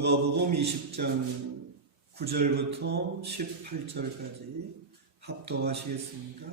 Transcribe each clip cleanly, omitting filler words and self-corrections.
누가복음 20장 9절부터 18절까지 합독하시겠습니다.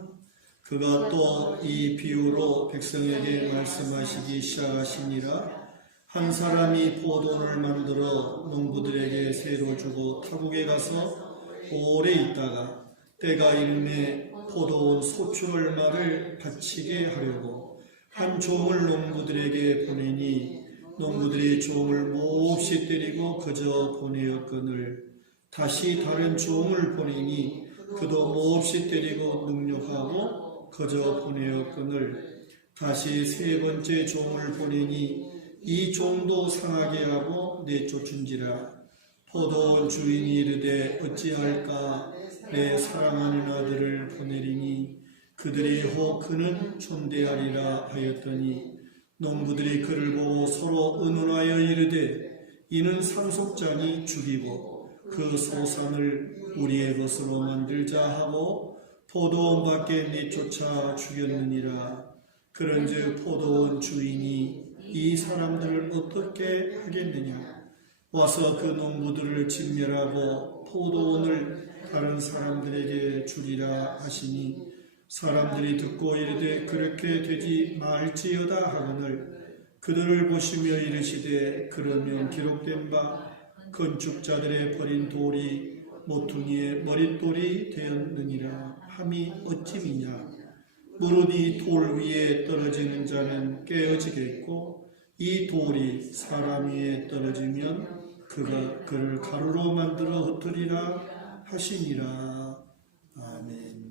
그가 또 이 비유로 백성에게 말씀하시기 시작하시니라. 한 사람이 포도원을 만들어 농부들에게 새로 주고 타국에 가서 오래 있다가 때가 이름에 포도원 소출 얼마를 바치게 하려고 한 종을 농부들에게 보내니 농부들이 종을 몹시 때리고 그저 보내었거늘 다시 다른 종을 보내니 그도 몹시 때리고 능욕하고 그저 보내었거늘 다시 세 번째 종을 보내니 이 종도 상하게 하고 내쫓은지라. 포도원 주인이 이르되 어찌할까 내 사랑하는 아들을 보내리니 그들이 혹 그는 존대하리라 하였더니 농부들이 그를 보고 서로 의논하여 이르되 이는 상속자니 죽이고 그 소산을 우리의 것으로 만들자 하고 포도원 밖에 내쫓아 죽였느니라. 그런즉 포도원 주인이 이 사람들을 어떻게 하겠느냐. 와서 그 농부들을 진멸하고 포도원을 다른 사람들에게 주리라 하시니 사람들이 듣고 이르되 그렇게 되지 말지어다 하거늘 그들을 보시며 이르시되 그러면 기록된 바 건축자들의 버린 돌이 모퉁이의 머릿돌이 되었느니라 함이 어찌미냐. 무릇 이 돌 위에 떨어지는 자는 깨어지겠고 이 돌이 사람 위에 떨어지면 그가 그를 가루로 만들어 흩으리라 하시니라. 아멘.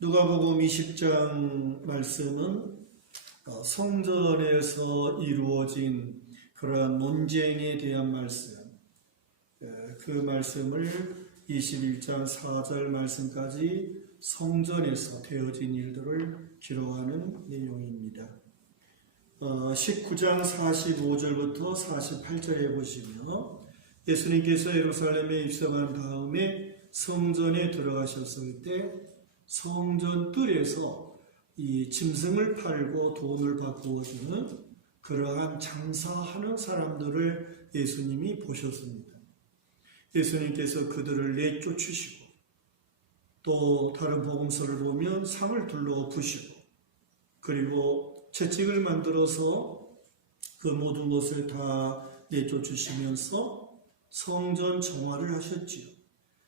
누가복음 20장 말씀은 성전에서 이루어진 그러한 논쟁에 대한 말씀, 그 말씀을 21장 4절 말씀까지 성전에서 되어진 일들을 기록하는 내용입니다. 19장 45절부터 48절에 보시면 예수님께서 예루살렘에 입성한 다음에 성전에 들어가셨을 때 성전 뜰에서 이 짐승을 팔고 돈을 바꾸어주는 그러한 장사하는 사람들을 예수님이 보셨습니다. 예수님께서 그들을 내쫓으시고 또 다른 복음서를 보면 상을 둘러 부시고 그리고 채찍을 만들어서 그 모든 것을 다 내쫓으시면서 성전 정화를 하셨지요.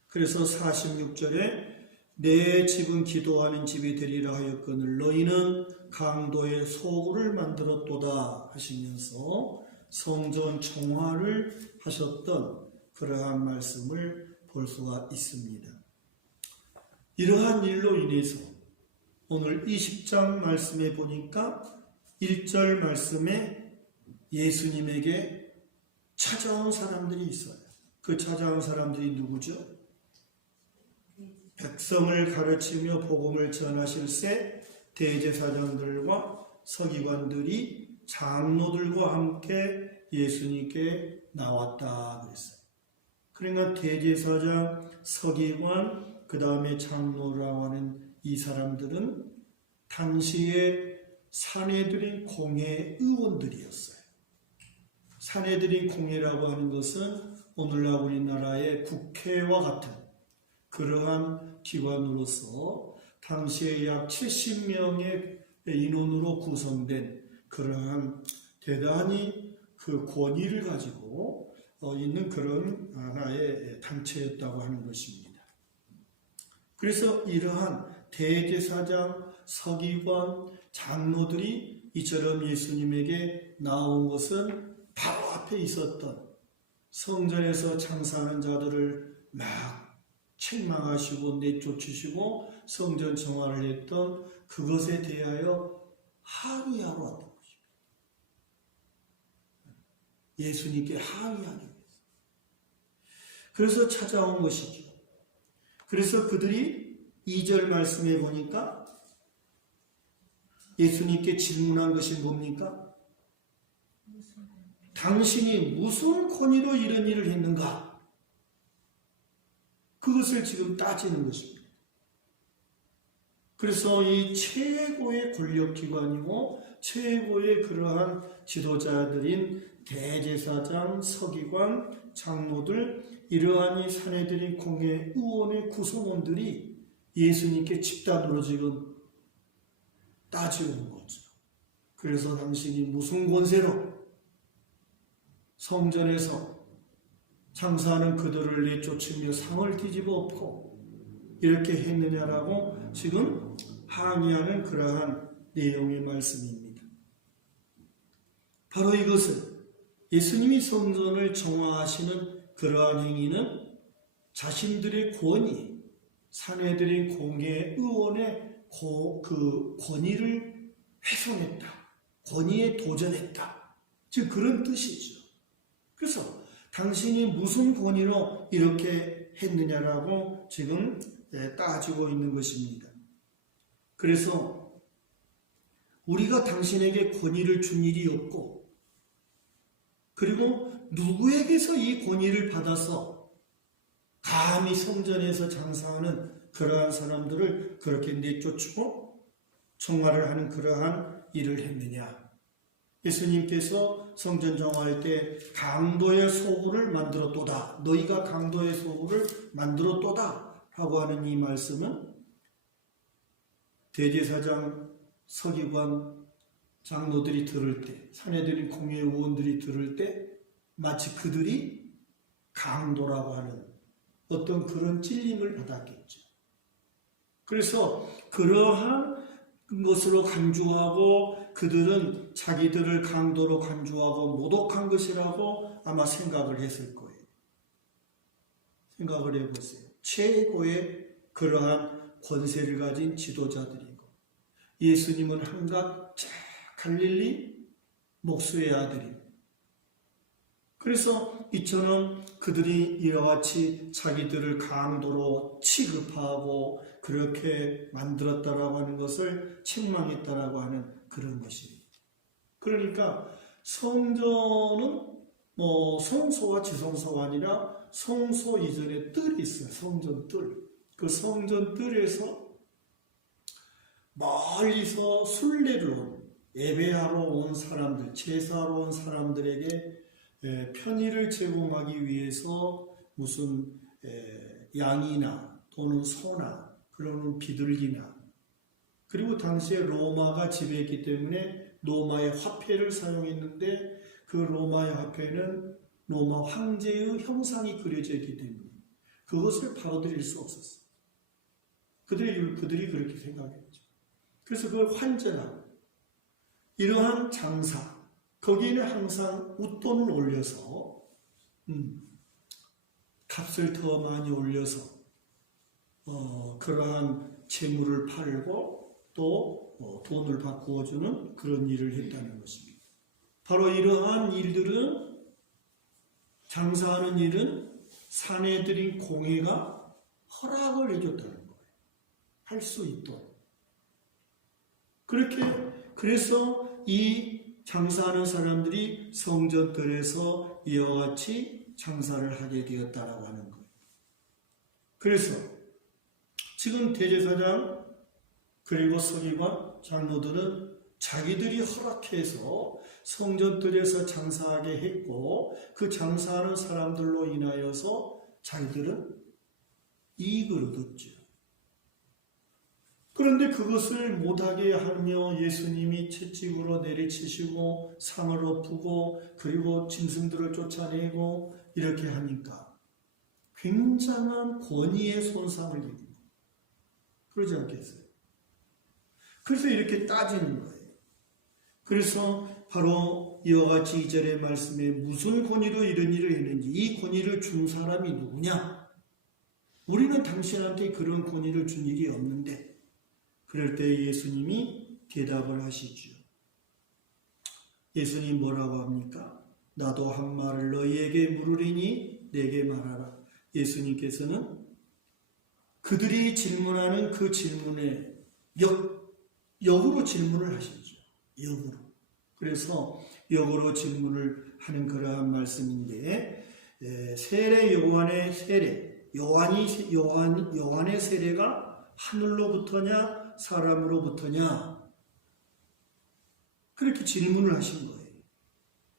그래서 46절에 내 집은 기도하는 집이 되리라 하였거늘 너희는 강도의 소굴을 만들었도다 하시면서 성전 정화를 하셨던 그러한 말씀을 볼 수가 있습니다. 이러한 일로 인해서 오늘 20장 말씀에 보니까 1절 말씀에 예수님에게 찾아온 사람들이 있어요. 그 찾아온 사람들이 누구죠? 백성을 가르치며 복음을 전하실새 대제사장들과 서기관들이 장로들과 함께 예수님께 나왔다 그랬어요. 그러니까 대제사장, 서기관, 그 다음에 장로라고 하는 이 사람들은 당시에 사내들인 공회 의원들이었어요. 사내들인 공회라고 하는 것은 오늘날 우리나라의 국회와 같은 그러한 기관으로서 당시에 약 70명의 인원으로 구성된 그러한 대단히 그 권위를 가지고 있는 그런 하나의 단체였다고 하는 것입니다. 그래서 이러한 대제사장, 서기관, 장로들이 이처럼 예수님에게 나온 것은 바로 앞에 있었던 성전에서 장사하는 자들을 막 책망하시고 내쫓으시고 성전 정화를 했던 그것에 대하여 항의하러 왔던 것입니다. 예수님께 항의하기 위해서. 그래서 찾아온 것이죠. 그래서 그들이 2절 말씀에 보니까 예수님께 질문한 것이 뭡니까? 당신이 무슨 권위로 이런 일을 했는가? 그것을 지금 따지는 것입니다. 그래서 이 최고의 권력기관이고 최고의 그러한 지도자들인 대제사장, 서기관, 장로들, 이러한 이 사내들인 공회 의원의 구성원들이 예수님께 집단으로 지금 따지는 거죠. 그래서 당신이 무슨 권세로 성전에서 장사하는 그들을 내쫓으며 상을 뒤집어 엎고 이렇게 했느냐라고 지금 항의하는 그러한 내용의 말씀입니다. 바로 이것은 예수님이 성전을 정화하시는 그러한 행위는 자신들의 권위, 사내들인 공회 의원의 그 권위를 훼손했다. 권위에 도전했다. 즉 그런 뜻이죠. 그래서 당신이 무슨 권위로 이렇게 했느냐라고 지금 따지고 있는 것입니다. 그래서 우리가 당신에게 권위를 준 일이 없고 그리고 누구에게서 이 권위를 받아서 감히 성전에서 장사하는 그러한 사람들을 그렇게 내쫓고 정화를 하는 그러한 일을 했느냐. 예수님께서 성전 정화할 때 강도의 소굴을 만들었도다. 너희가 강도의 소굴을 만들었도다 라고 하는 이 말씀은 대제사장, 서기관, 장로들이 들을 때, 사내들인 공회 의원들이 들을 때 마치 그들이 강도라고 하는 어떤 그런 찔림을 받았겠죠. 그래서 그러한 것으로 간주하고 그들은 자기들을 강도로 간주하고 모독한 것이라고 아마 생각을 했을 거예요. 생각을 해보세요. 최고의 그러한 권세를 가진 지도자들이고 예수님은 한갓 갈릴리 목수의 아들이고 그래서 이처럼 그들이 이와 같이 자기들을 강도로 취급하고 그렇게 만들었다라고 하는 것을 책망했다라고 하는 그런 것입니다. 그러니까 성전은 성소와 지성소가 아니라 성소 이전에 뜰이 있어요. 성전 뜰. 그 성전 뜰에서 멀리서 순례를 온 예배하러 온 사람들, 제사하러 온 사람들에게 편의를 제공하기 위해서 무슨 양이나 또는 소나 그러는 비둘기나 그리고 당시에 로마가 지배했기 때문에 로마의 화폐를 사용했는데 그 로마의 화폐는 로마 황제의 형상이 그려져 있기 때문에 그것을 받아들일 수 없었어요. 그들이 그렇게 생각했죠. 그래서 그걸 환전하고 이러한 장사 거기에는 항상 웃돈을 올려서 값을 더 많이 올려서 그러한 재물을 팔고 또 돈을 바꾸어주는 그런 일을 했다는 것입니다. 바로 이러한 일들은 장사하는 일은 사내들인 공회가 허락을 해줬다는 거예요. 할 수 있도록. 그래서 이 장사하는 사람들이 성전들에서 이와 같이 장사를 하게 되었다라고 하는 거예요. 그래서 지금 대제사장 그리고 서기관 장로들은 자기들이 허락해서 성전들에서 장사하게 했고 그 장사하는 사람들로 인하여서 자기들은 이익을 얻었죠. 그런데 그것을 못하게 하며 예수님이 채찍으로 내리치시고 상을 엎고 그리고 짐승들을 쫓아내고 이렇게 하니까 굉장한 권위의 손상을 입는 그러지 않겠어요? 그래서 이렇게 따지는 거예요. 그래서 바로 이와 같이 2절의 말씀에 무슨 권위로 이런 일을 했는지 이 권위를 준 사람이 누구냐? 우리는 당신한테 그런 권위를 준 일이 없는데 그럴 때 예수님이 대답을 하시죠. 예수님 뭐라고 합니까? 나도 한 말을 너희에게 물으리니 내게 말하라. 예수님께서는 그들이 질문하는 그 질문에 역으로 질문을 하시죠. 역으로. 그래서 역으로 질문을 하는 그러한 말씀인데 세례 요한의 세례 요한의 세례가 하늘로부터냐 사람으로부터냐? 그렇게 질문을 하신 거예요.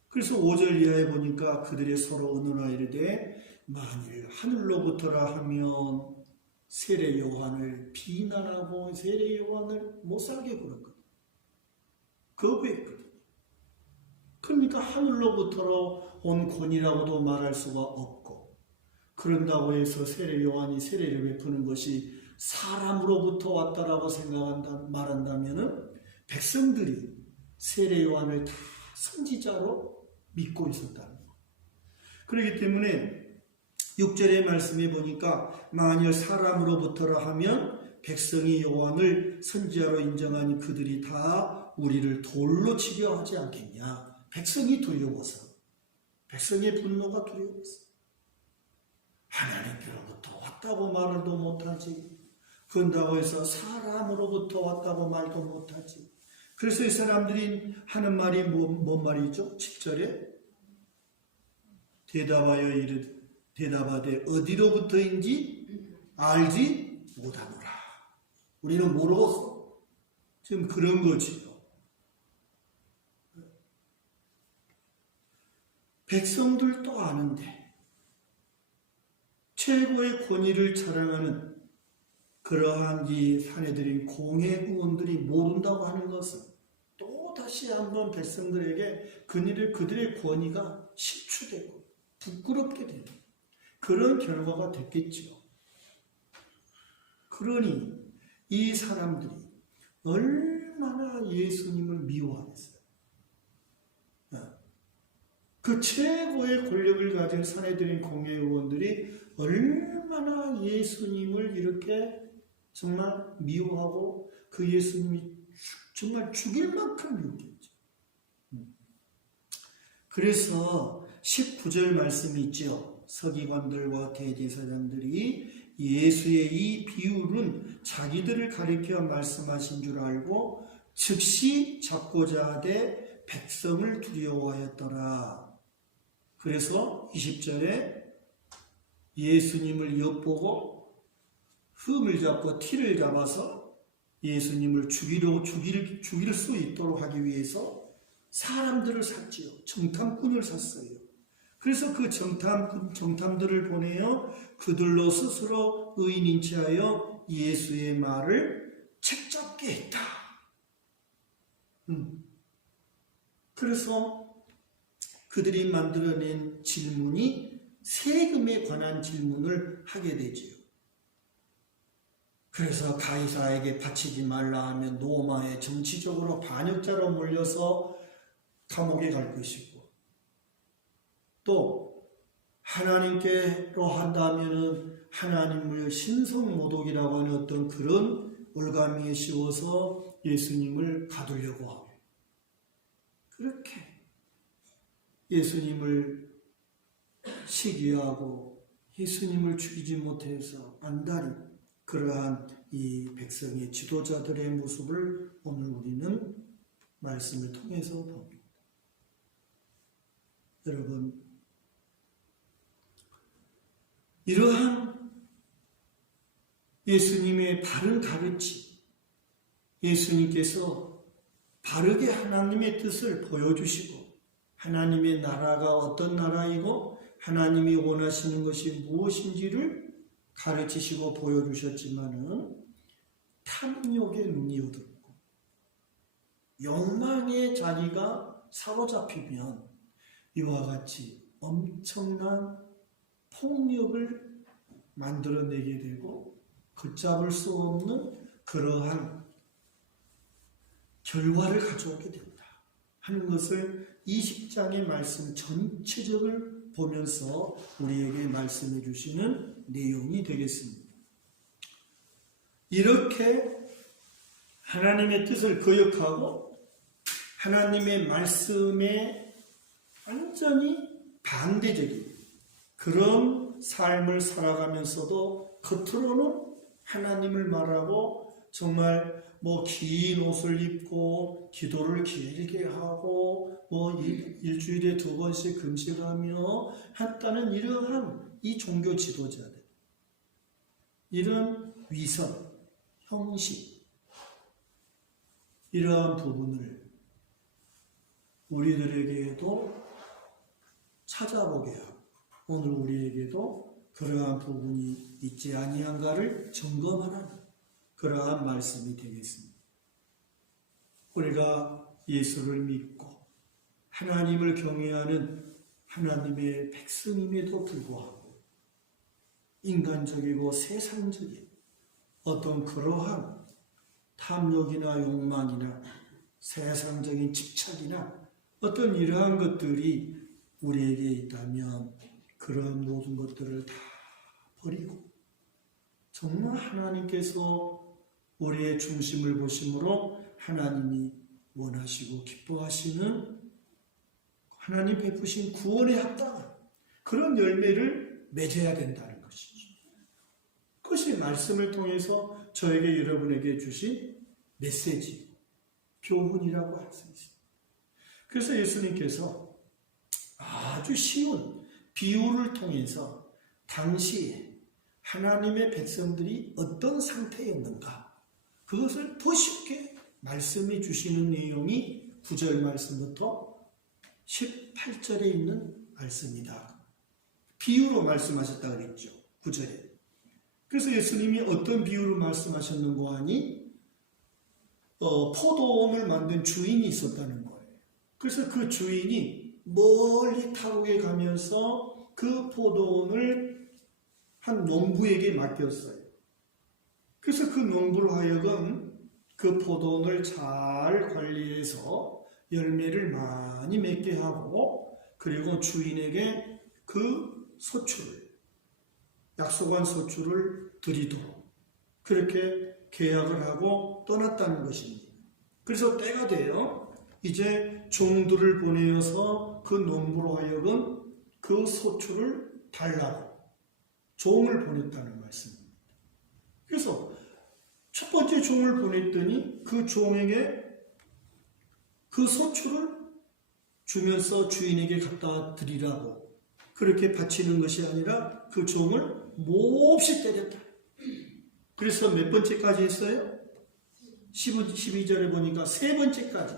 그래서 5절 이하에 보니까 그들이 서로 의논하여 이르되 만일 하늘로부터라 하면 세례 요한을 비난하고 세례 요한을 못살게 굴었거든. 거부했거든. 그러니까 하늘로부터 온 권위라고도 말할 수가 없고, 그런다고 해서 세례 요한이 세례를 베푸는 것이 사람으로부터 왔다라고 말한다면은 백성들이 세례 요한을 다 선지자로 믿고 있었다는 거. 그렇기 때문에 6절의 말씀에 보니까 만일 사람으로부터라 하면 백성이 요한을 선지자로 인정하니 그들이 다 우리를 돌로 치려 하지 않겠냐. 백성이 두려워서, 백성의 분노가 두려워서 하나님께로부터 왔다고 말도 못하지. 그런다고 해서 사람으로부터 왔다고 말도 못하지. 그래서 이 사람들이 하는 말이 뭔 말이죠? 7절에 대답하되 어디로부터인지 알지 못하노라. 우리는 모르겠어. 지금 그런 거지요. 백성들도 아는데 최고의 권위를 자랑하는 그러한 이 사내들인 공회의원들이 모른다고 하는 것은 또 다시 한번 백성들에게 그들의 권위가 실추되고 부끄럽게 되는 그런 결과가 됐겠죠. 그러니 이 사람들이 얼마나 예수님을 미워하겠어요. 그 최고의 권력을 가진 사내들인 공회의원들이 얼마나 예수님을 이렇게 정말 미워하고 그 예수님이 정말 죽일 만큼 미웠겠죠. 그래서 19절 말씀이 있죠. 서기관들과 대제사장들이 예수의 이 비유는 자기들을 가리켜 말씀하신 줄 알고 즉시 잡고자 하되 백성을 두려워하였더라. 그래서 20절에 예수님을 엿보고 흠을 잡고 티를 잡아서 예수님을 죽일 수 있도록 하기 위해서 사람들을 샀지요. 정탐꾼을 샀어요. 그래서 그 정탐들을 보내어 그들로 스스로 의인인 체하여 예수의 말을 책잡게 했다. 그래서 그들이 만들어낸 질문이 세금에 관한 질문을 하게 되지요. 그래서 가이사에게 바치지 말라 하면 로마에 정치적으로 반역자로 몰려서 감옥에 갈 것이고, 또 하나님께로 한다면은 하나님을 신성모독이라고 하는 어떤 그런 올가미에 씌워서 예수님을 가두려고 하고, 그렇게 예수님을 시기하고 예수님을 죽이지 못해서 안달이 그러한 이 백성의 지도자들의 모습을 오늘 우리는 말씀을 통해서 봅니다. 여러분, 이러한 예수님의 바른 가르침, 예수님께서 바르게 하나님의 뜻을 보여주시고 하나님의 나라가 어떤 나라이고 하나님이 원하시는 것이 무엇인지를 가르치시고 보여주셨지만은 탐욕의 눈이 어둡고 욕망에 자기가 사로잡히면 이와 같이 엄청난 폭력을 만들어내게 되고 걷잡을 수 없는 그러한 결과를 가져오게 된다 하는 것을 20장의 말씀 전체적을 보면서 우리에게 말씀해 주시는 내용이 되겠습니다. 이렇게 하나님의 뜻을 거역하고 하나님의 말씀에 완전히 반대적인 그런 삶을 살아가면서도 겉으로는 하나님을 말하고 정말 긴 옷을 입고 기도를 길게 하고 일주일에 2번씩 금식하며 했다는 이러한 이 종교 지도자들, 이런 위선, 형식, 이러한 부분을 우리들에게도 찾아보게 하고 오늘 우리에게도 그러한 부분이 있지 아니한가를 점검하는 그러한 말씀이 되겠습니다. 우리가 예수를 믿고 하나님을 경외하는 하나님의 백성임에도 불구하고 인간적이고 세상적인 어떤 그러한 탐욕이나 욕망이나 세상적인 집착이나 어떤 이러한 것들이 우리에게 있다면 그런 모든 것들을 다 버리고 정말 하나님께서 우리의 중심을 보심으로 하나님이 원하시고 기뻐하시는 하나님 베푸신 구원에 합당한 그런 열매를 맺어야 된다는 것이죠. 그것이 말씀을 통해서 저에게 여러분에게 주신 메시지, 교훈이라고 할 수 있습니다. 그래서 예수님께서 아주 쉬운 비유를 통해서 당시에 하나님의 백성들이 어떤 상태였는가 그것을 더 쉽게 말씀해 주시는 내용이 9절 말씀부터 18절에 있는 말씀이다. 비유로 말씀하셨다 그랬죠. 9절에. 그래서 예수님이 어떤 비유로 말씀하셨는고 하니 포도원을 만든 주인이 있었다는 거예요. 그래서 그 주인이 멀리 타국에 가면서 그 포도원을 한 농부에게 맡겼어요. 그래서 그 농부로 하여금 그 포도원을 잘 관리해서 열매를 많이 맺게 하고 그리고 주인에게 그 소출을 약속한 소출을 드리도록 그렇게 계약을 하고 떠났다는 것입니다. 그래서 때가 돼요. 이제 종들을 보내어서 그 농부로 하여금 그 소출을 달라고 종을 보냈다는 말씀입니다. 그래서 첫 번째 종을 보냈더니 그 종에게 그 소출을 주면서 주인에게 갖다 드리라고 그렇게 바치는 것이 아니라 그 종을 몹시 때렸다. 그래서 몇 번째까지 했어요? 12절에 보니까 세 번째까지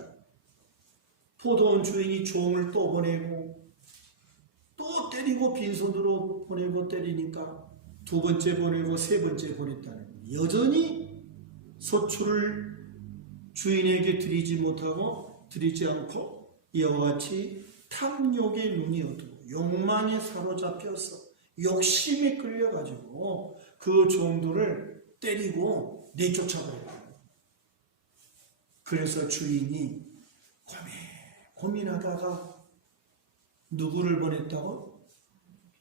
포도원 주인이 종을 또 보내고 또 때리고 빈손으로 보내고 때리니까 두 번째 보내고 세 번째 보냈다는 거예요. 여전히 소출을 주인에게 드리지 않고 이와 같이 탐욕의 눈이 어두워 욕망에 사로잡혀서 욕심에 끌려가지고 그 종들을 때리고 내쫓아버려요. 그래서 주인이 고민하다가 누구를 보냈다고?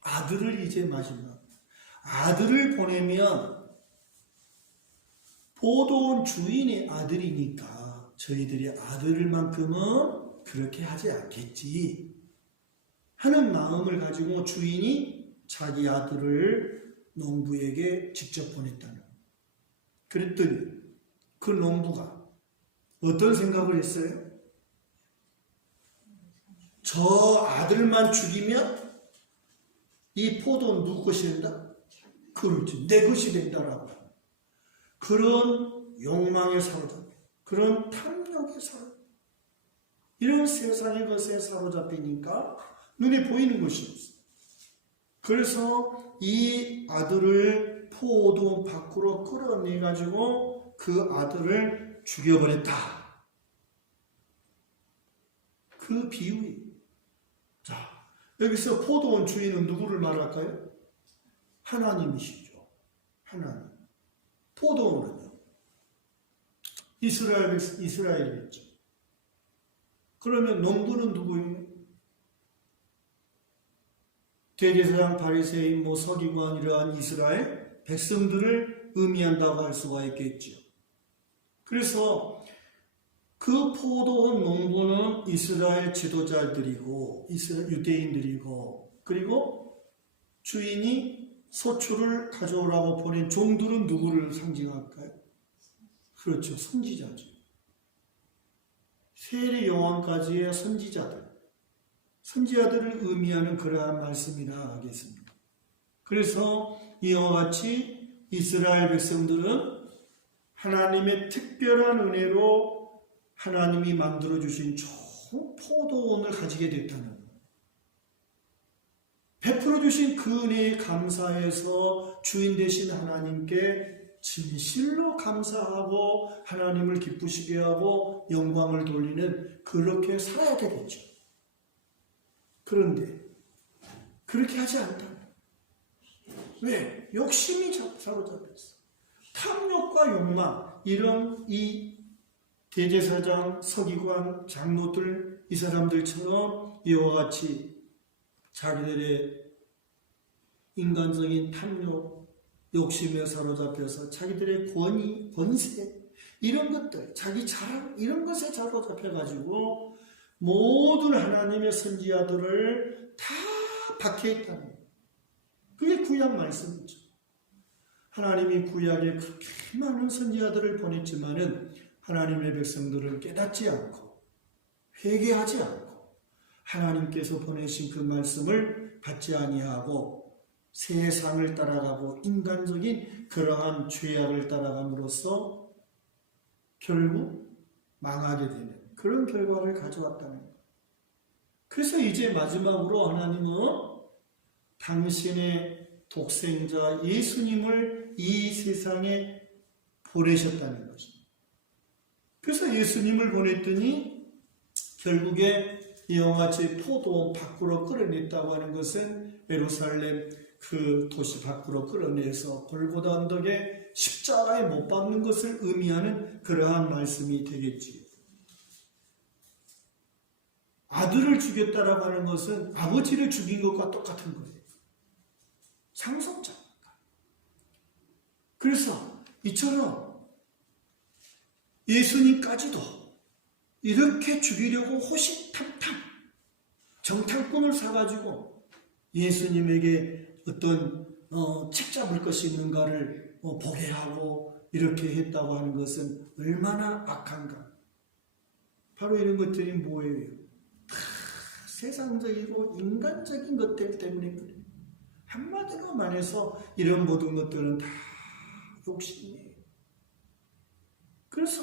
아들을 이제 마지막 아들을 보내면 포도원 주인의 아들이니까 저희들이 아들만큼은 그렇게 하지 않겠지 하는 마음을 가지고 주인이 자기 아들을 농부에게 직접 보냈다는 거예요. 그랬더니 그 농부가 어떤 생각을 했어요? 저 아들만 죽이면 이 포도는 누구 것이 된다? 그렇지, 내 것이 된다라고. 그런 욕망에 사로잡혀, 그런 탐욕에 사로잡혀, 이런 세상의 것에 사로잡히니까 눈에 보이는 것이 없어. 그래서 이 아들을 포도원 밖으로 끌어내가지고 그 아들을 죽여버렸다. 그 비유이. 자, 여기서 포도원 주인은 누구를 말할까요? 하나님이시죠. 하나님. 포도원은요? 이스라엘이겠죠. 그러면 농부는 누구예요? 대제사장, 바리새인, 서기관 이러한 이스라엘 백성들을 의미한다고 할 수가 있겠죠. 그래서 그 포도원 농부는 이스라엘 지도자들이고 유대인들이고 그리고 주인이 소출을 가져오라고 보낸 종들은 누구를 상징할까요? 그렇죠. 선지자죠. 세례 요한까지의 선지자들을 의미하는 그러한 말씀이라 하겠습니다. 그래서 이와 같이 이스라엘 백성들은 하나님의 특별한 은혜로 하나님이 만들어주신 좋은 포도원을 가지게 됐다는 것. 베풀어주신 그 은혜에 감사해서 주인 되신 하나님께 진실로 감사하고 하나님을 기쁘시게 하고 영광을 돌리는 그렇게 살아야 되겠죠. 그런데 그렇게 하지 않다. 왜? 욕심이 사로잡혔어. 탐욕과 욕망, 이런 이 대제사장, 서기관, 장로들, 이 사람들처럼 이와 같이 자기들의 인간적인 탐욕, 욕심에 사로잡혀서 자기들의 권위, 권세, 이런 것들, 자기 자랑, 이런 것에 사로잡혀가지고 모든 하나님의 선지자들을 다 박해했다는 거예요. 그게 구약 말씀이죠. 하나님이 구약에 그렇게 많은 선지자들을 보냈지만은 하나님의 백성들은 깨닫지 않고 회개하지 않고 하나님께서 보내신 그 말씀을 받지 아니하고 세상을 따라가고 인간적인 그러한 죄악을 따라감으로써 결국 망하게 되는 그런 결과를 가져왔다는 거예요. 그래서 이제 마지막으로 하나님은 당신의 독생자 예수님을 이 세상에 보내셨다는 거죠. 그래서 예수님을 보냈더니 결국에 이와 같이 포도원 밖으로 끌어냈다고 하는 것은 예루살렘 그 도시 밖으로 끌어내서 골고다 언덕에 십자가에 못 박는 것을 의미하는 그러한 말씀이 되겠지요. 아들을 죽였다라고 하는 것은 아버지를 죽인 것과 똑같은 거예요. 상속자니까. 그래서 이처럼 예수님까지도 이렇게 죽이려고 호시탐탐 정탐꾼을 사가지고 예수님에게 어떤 책 잡을 것이 있는가를 보게 하고 이렇게 했다고 하는 것은 얼마나 악한가. 바로 이런 것들이 뭐예요? 다 세상적이고 인간적인 것들 때문에 그래요. 한마디로 말해서 이런 모든 것들은 다 욕심이에요. 그래서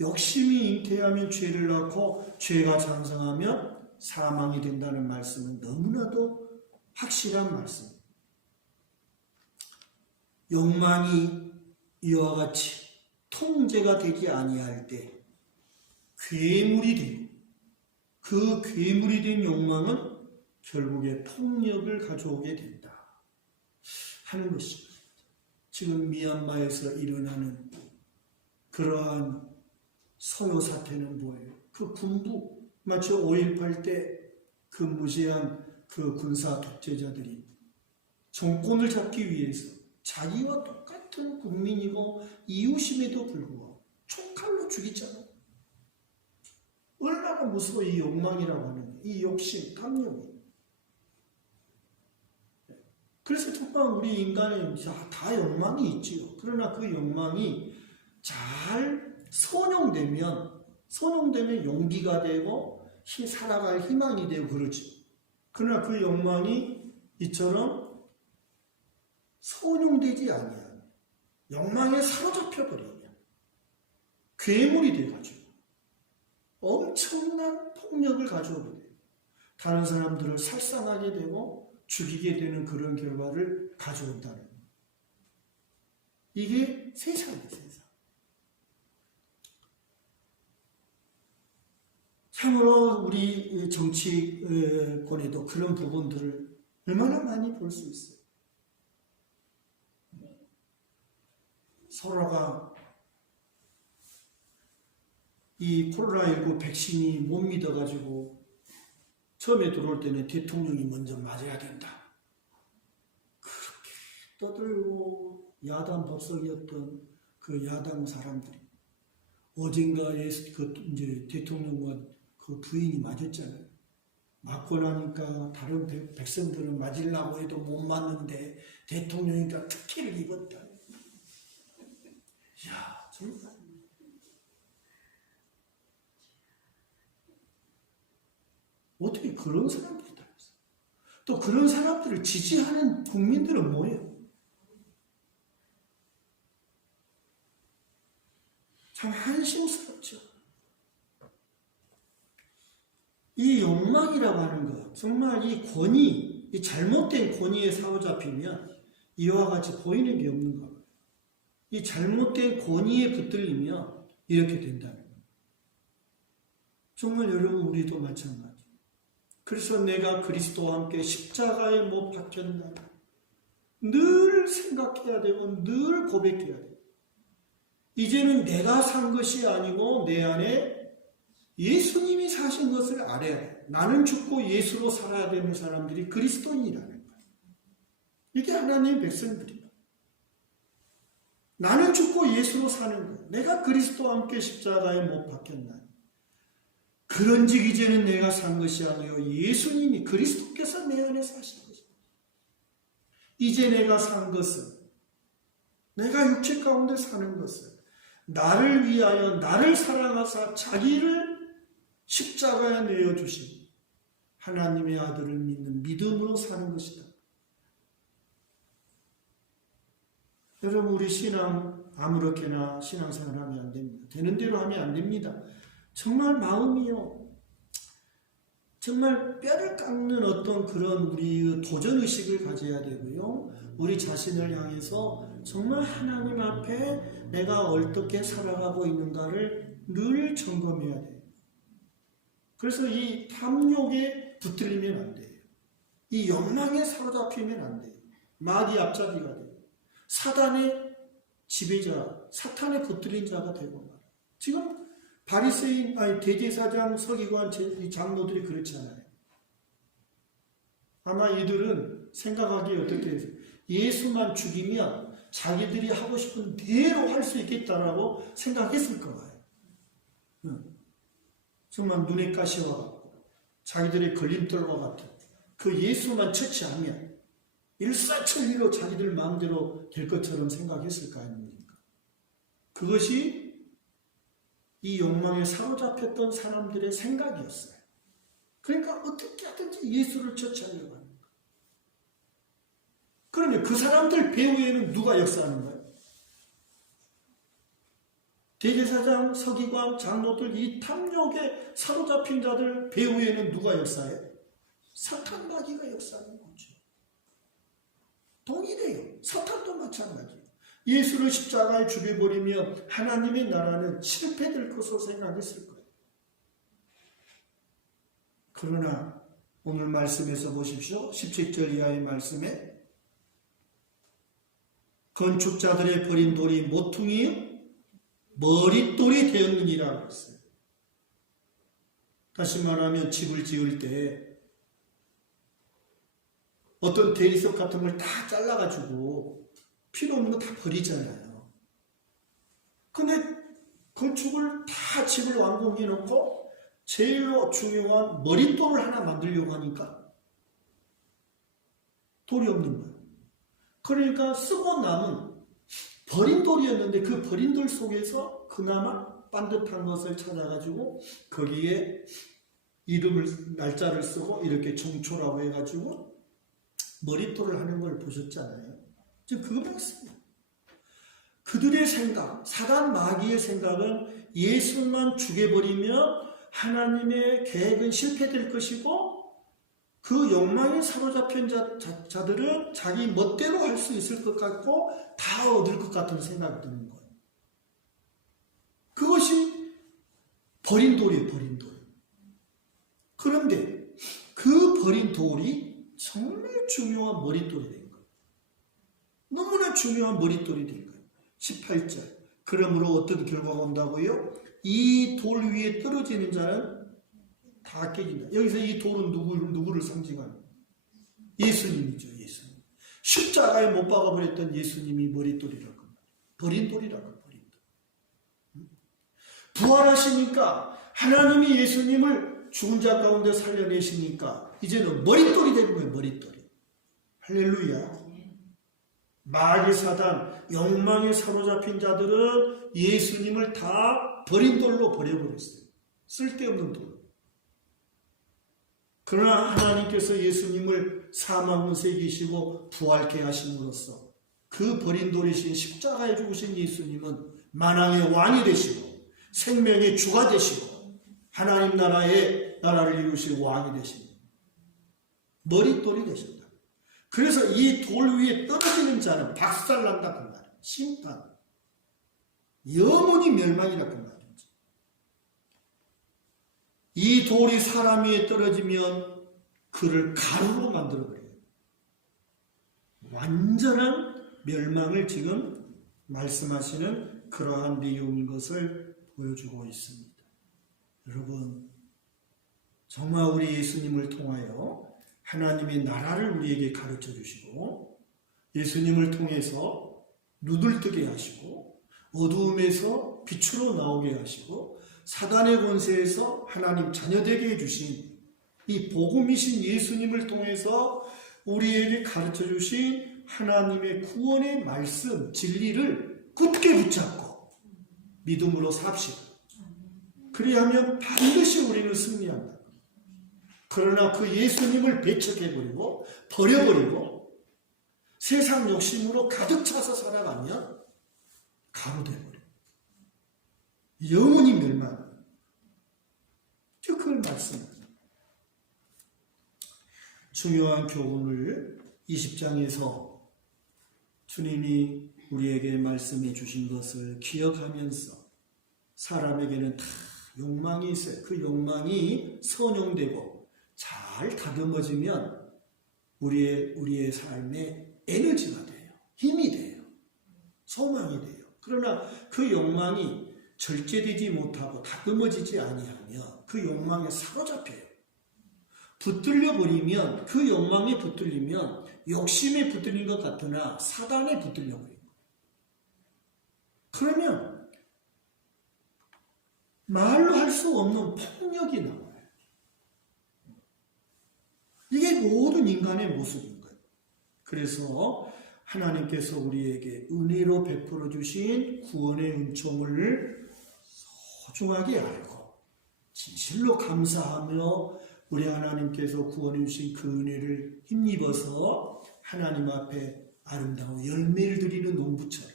욕심이 잉태하면 죄를 낳고 죄가 장성하면 사망이 된다는 말씀은 너무나도 확실한 말씀입니다. 욕망이 이와 같이 통제가 되지 아니할 때 괴물이 되고 그 괴물이 된 욕망은 결국에 폭력을 가져오게 된다 하는 것입니다. 지금 미얀마에서 일어나는 그러한 소요 사태는 뭐예요? 그 군부, 마치 5.18 때 그 무지한 그 군사 독재자들이 정권을 잡기 위해서 자기와 똑같은 국민이고 이웃임에도 불구하고 총칼로 죽이잖아요. 얼마나 무서워 이 욕망이라고 하는 이 욕심, 탐욕이. 그래서 정말 우리 인간은 다 욕망이 있지요. 그러나 그 욕망이 잘 선용되면 용기가 되고 살아갈 희망이 되고 그러지. 그러나 그 욕망이 이처럼 선용되지 아니하면 욕망에 사로잡혀 버리면 괴물이 돼가지고 엄청난 폭력을 가져오게 돼요. 다른 사람들을 살상하게 되고 죽이게 되는 그런 결과를 가져온다는 거예요. 이게 세상이에요, 세상. 참으로 우리 정치권에도 그런 부분들을 얼마나 많이 볼 수 있어요. 서로가 이 코로나19 백신이 못 믿어가지고 처음에 들어올 때는 대통령이 먼저 맞아야 된다. 그렇게 떠들고 야당 법석이었던 그 야당 사람들이 어젠가 이제 대통령과 그 부인이 맞았잖아요. 맞고 나니까 다른 백성들은 맞으려고 해도 못 맞는데 대통령이니까 특혜를 입었다. 이야, 정말. 어떻게 그런 사람들이 다 있어? 또 그런 사람들을 지지하는 국민들은 뭐예요? 참 한심스럽죠. 이 욕망이라고 하는 것, 정말 이 권위, 이 잘못된 권위에 사로잡히면 이와 같이 보이는 게 없는 거예요. 이 잘못된 권위에 붙들리면 이렇게 된다는 거예요. 정말 여러분, 우리도 마찬가지. 그래서 내가 그리스도와 함께 십자가에 못 박혔나 늘 생각해야 되고 늘 고백해야 돼요. 이제는 내가 산 것이 아니고 내 안에 예수님이 사신 것을 알아야 돼. 나는 죽고 예수로 살아야 되는 사람들이 그리스도인이라는 거예요. 이게 하나님의 백성들이에요. 나는 죽고 예수로 사는 거예요. 내가 그리스도와 함께 십자가에 못 박혔나니. 그런즉 이제는 내가 산 것이 아니요 예수님이 그리스도께서 내 안에 사신 것이다. 이제 내가 산 것은, 내가 육체 가운데 사는 것은 나를 위하여 나를 사랑하사 자기를 십자가에 내어주신 하나님의 아들을 믿는 믿음으로 사는 것이다. 여러분, 우리 신앙 아무렇게나 신앙생활하면 안 됩니다. 되는 대로 하면 안 됩니다. 정말 마음이요, 정말 뼈를 깎는 어떤 그런 우리 도전의식을 가져야 되고요. 우리 자신을 향해서 정말 하나님 앞에 내가 어떻게 살아가고 있는가를 늘 점검해야 돼요. 그래서 이 탐욕에 붙들리면 안 돼요. 이 욕망에 사로잡히면 안 돼요. 마귀 앞잡이가 돼요. 사단의 지배자, 사탄에 붙들린 자가 되고 말이에요. 지금 바리새인, 대제사장, 서기관, 장로들이 그렇지 않아요. 아마 이들은 생각하기에 어떻게 해서 예수만 죽이면 자기들이 하고 싶은 대로 할 수 있겠다라고 생각했을 거예요. 정말 눈에 가시와 같고 자기들의 걸림돌과 같은 그 예수만 처치하면 일사천리로 자기들 마음대로 될 것처럼 생각했을 거 아닙니까? 그것이 이 욕망에 사로잡혔던 사람들의 생각이었어요. 그러니까 어떻게 하든지 예수를 처치하려고 하는 거예요. 그러면 그 사람들 배후에는 누가 역사하는 거예요? 대제사장, 서기관, 장로들, 이 탐욕에 사로잡힌 자들 배후에는 누가 역사해요? 사탄 마귀가 역사하는 거죠. 동일해요. 사탄도 마찬가지예요. 예수를 십자가에 죽여버리면 하나님의 나라는 실패될 것으로 생각했을 거예요. 그러나 오늘 말씀에서 보십시오. 17절 이하의 말씀에 건축자들의 버린 돌이 모퉁이요 머릿돌이 되었느니라 했어요. 다시 말하면 집을 지을 때 어떤 대리석 같은 걸 다 잘라가지고 필요 없는 거 다 버리잖아요. 근데 건축을 다 집을 완공해 놓고 제일로 중요한 머릿돌을 하나 만들려고 하니까 돌이 없는 거예요. 그러니까 쓰고 남은 버린 돌이었는데 그 버린 돌 속에서 그나마 반듯한 것을 찾아가지고 거기에 이름을, 날짜를 쓰고 이렇게 종초라고 해가지고 머릿돌을 하는 걸 보셨잖아요. 지금 그거 말씀이에요. 그들의 생각, 사단 마귀의 생각은 예수만 죽여버리면 하나님의 계획은 실패될 것이고 그 욕망에 사로잡힌 자들은 자기 멋대로 할 수 있을 것 같고 다 얻을 것 같은 생각이 드는 거예요. 그것이 버린 돌이에요, 버린 돌. 그런데 그 버린 돌이 정말 중요한 머릿돌이 된 거예요. 너무나 중요한 머릿돌이 된 거예요. 18절. 그러므로 어떤 결과가 온다고요? 이 돌 위에 떨어지는 자는 다 깨진다. 여기서 이 돌은 누구를 상징하는 거예요? 예수님이죠, 예수님. 십자가에 못 박아버렸던 예수님이 머릿돌이라고 합니다. 버린 돌이라고 합니다. 버린 돌. 부활하시니까 하나님이 예수님을 죽은 자 가운데 살려내시니까 이제는 머릿돌이 되는 거예요, 머릿돌이. 할렐루야. 마귀 사단, 욕망에 사로잡힌 자들은 예수님을 다 버린 돌로 버려버렸어요. 쓸데없는 돌. 그러나 하나님께서 예수님을 사망을 새기시고 부활케 하심으로써 그 버린 돌이신 십자가에 죽으신 예수님은 만왕의 왕이 되시고 생명의 주가 되시고 하나님 나라의 나라를 이루시고 왕이 되십니다. 머릿돌이 되셨다. 그래서 이 돌 위에 떨어지는 자는 박살난다 그 말이에요. 심판. 영원히 멸망이라 그 말이죠. 이 돌이 사람 위에 떨어지면 그를 가루로 만들어버려요. 완전한 멸망을 지금 말씀하시는 그러한 내용인 것을 보여주고 있습니다. 여러분, 정말 우리 예수님을 통하여 하나님의 나라를 우리에게 가르쳐 주시고 예수님을 통해서 눈을 뜨게 하시고 어두움에서 빛으로 나오게 하시고 사단의 권세에서 하나님 자녀되게 해주신 이 복음이신 예수님을 통해서 우리에게 가르쳐 주신 하나님의 구원의 말씀, 진리를 굳게 붙잡고 믿음으로 삽시다. 그리하면 반드시 우리는 승리한다. 그러나 그 예수님을 배척해버리고 버려버리고 세상 욕심으로 가득 차서 살아가면 가로되버려. 영원히 멸망. 그걸 말씀합니다. 중요한 교훈을 20장에서 주님이 우리에게 말씀해 주신 것을 기억하면서 사람에게는 다 욕망이 있어요. 그 욕망이 선용되고 잘 다듬어지면 우리의 삶에 에너지가 돼요. 힘이 돼요. 소망이 돼요. 그러나 그 욕망이 절제되지 못하고 다듬어지지 아니하며 그 욕망에 사로잡혀요. 붙들려 버리면 그 욕망에 붙들리면 욕심에 붙들린 것 같으나 사단에 붙들려 버려요. 그러면 말로 할 수 없는 폭력이 나와요. 이게 모든 인간의 모습인 거예요. 그래서 하나님께서 우리에게 은혜로 베풀어 주신 구원의 은총을 소중하게 알고 진실로 감사하며 우리 하나님께서 구원해 주신 그 은혜를 힘입어서 하나님 앞에 아름다운 열매를 드리는 농부처럼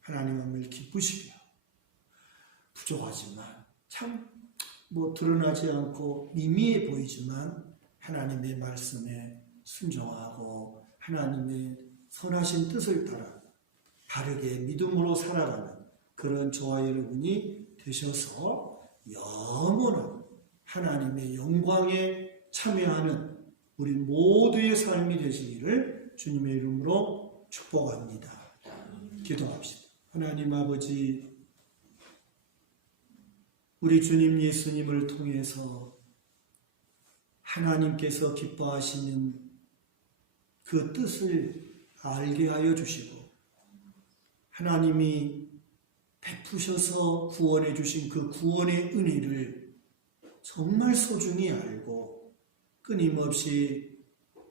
하나님 앞을 기쁘시며 부족하지만 참 드러나지 않고 미미해 보이지만 하나님의 말씀에 순종하고 하나님의 선하신 뜻을 따라 바르게 믿음으로 살아가는 그런 저와 여러분이 되셔서 영원한 하나님의 영광에 참여하는 우리 모두의 삶이 되시기를 주님의 이름으로 축복합니다. 기도합시다. 하나님 아버지, 우리 주님 예수님을 통해서 하나님께서 기뻐하시는 그 뜻을 알게 하여 주시고 하나님이 베푸셔서 구원해 주신 그 구원의 은혜를 정말 소중히 알고 끊임없이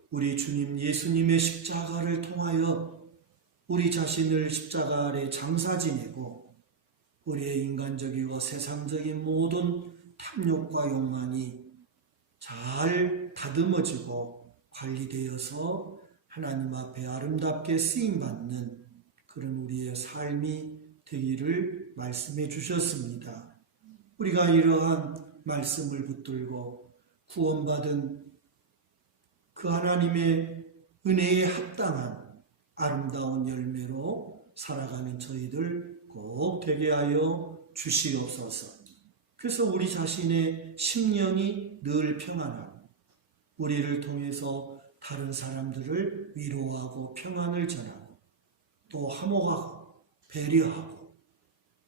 우리 주님 예수님의 십자가를 통하여 우리 자신을 십자가 아래 장사 지내고 우리의 인간적이고 세상적인 모든 탐욕과 욕망이 잘 다듬어지고 관리되어서 하나님 앞에 아름답게 쓰임받는 그런 우리의 삶이 되기를 말씀해 주셨습니다. 우리가 이러한 말씀을 붙들고 구원받은 그 하나님의 은혜에 합당한 아름다운 열매로 살아가는 저희들 꼭 되게 하여 주시옵소서. 그래서 우리 자신의 심령이 늘 평안하고 우리를 통해서 다른 사람들을 위로하고 평안을 전하고 또 화목하고 배려하고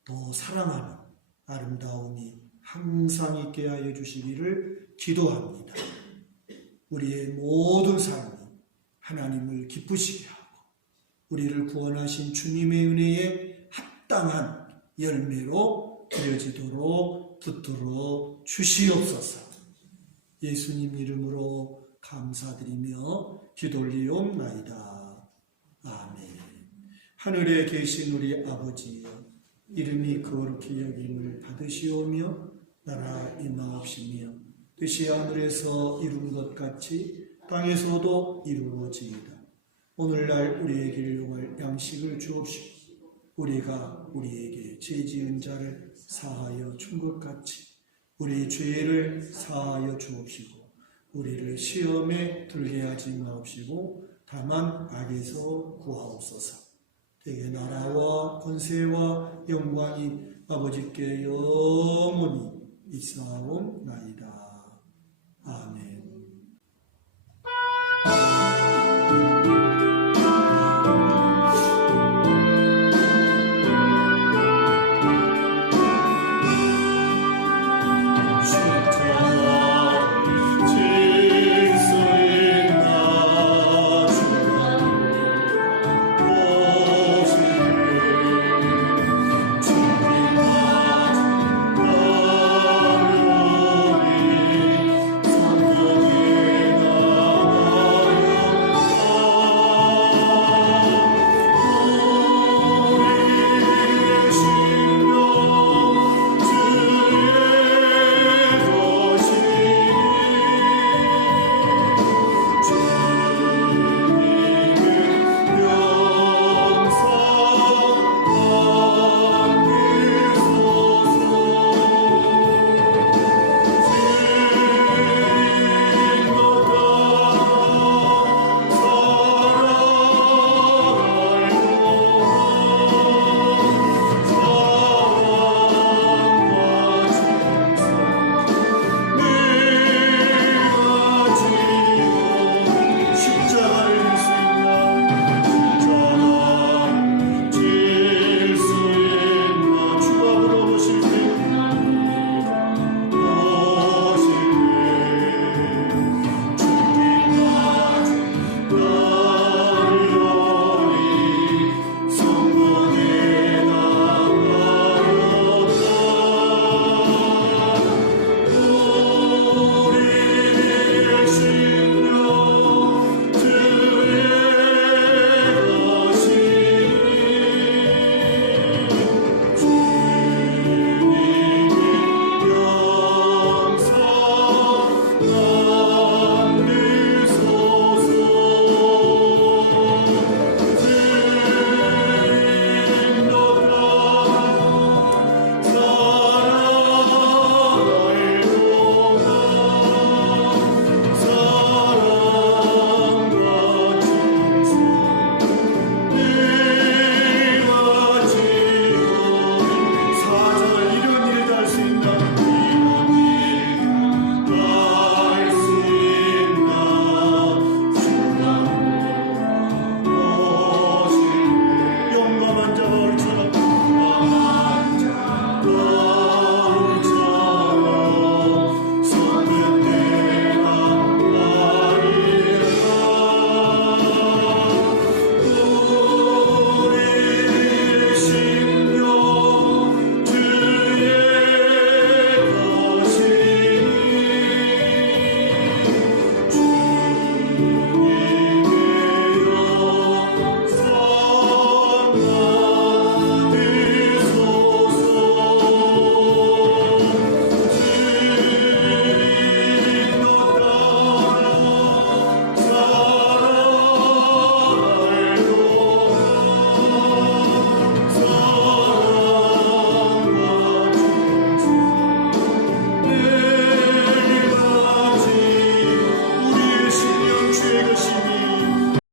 또 사랑하는 아름다움이 항상 있게 하여 주시기를 기도합니다. 우리의 모든 삶이 하나님을 기쁘시게 하고 우리를 구원하신 주님의 은혜에 합당한 열매로 드려지도록 붙들어 주시옵소서. 예수님 이름으로 감사드리며 기도올리옵나이다. 아멘. 하늘에 계신 우리 아버지, 이름이 거룩히 여김을 받으시오며 나라 임하옵시며 뜻이 하늘에서 이룬 것 같이 땅에서도 이루어지이다. 오늘날 우리에게 일용할 양식을 주옵시고 우리가 우리에게 죄 지은 자를 사하여 준 것 같이 우리 죄를 사하여 주옵시고 우리를 시험에 들게 하지 마옵시고 다만 악에서 구하옵소서. 대개 나라와 권세와 영광이 아버지께 영원히 있사옵나이다.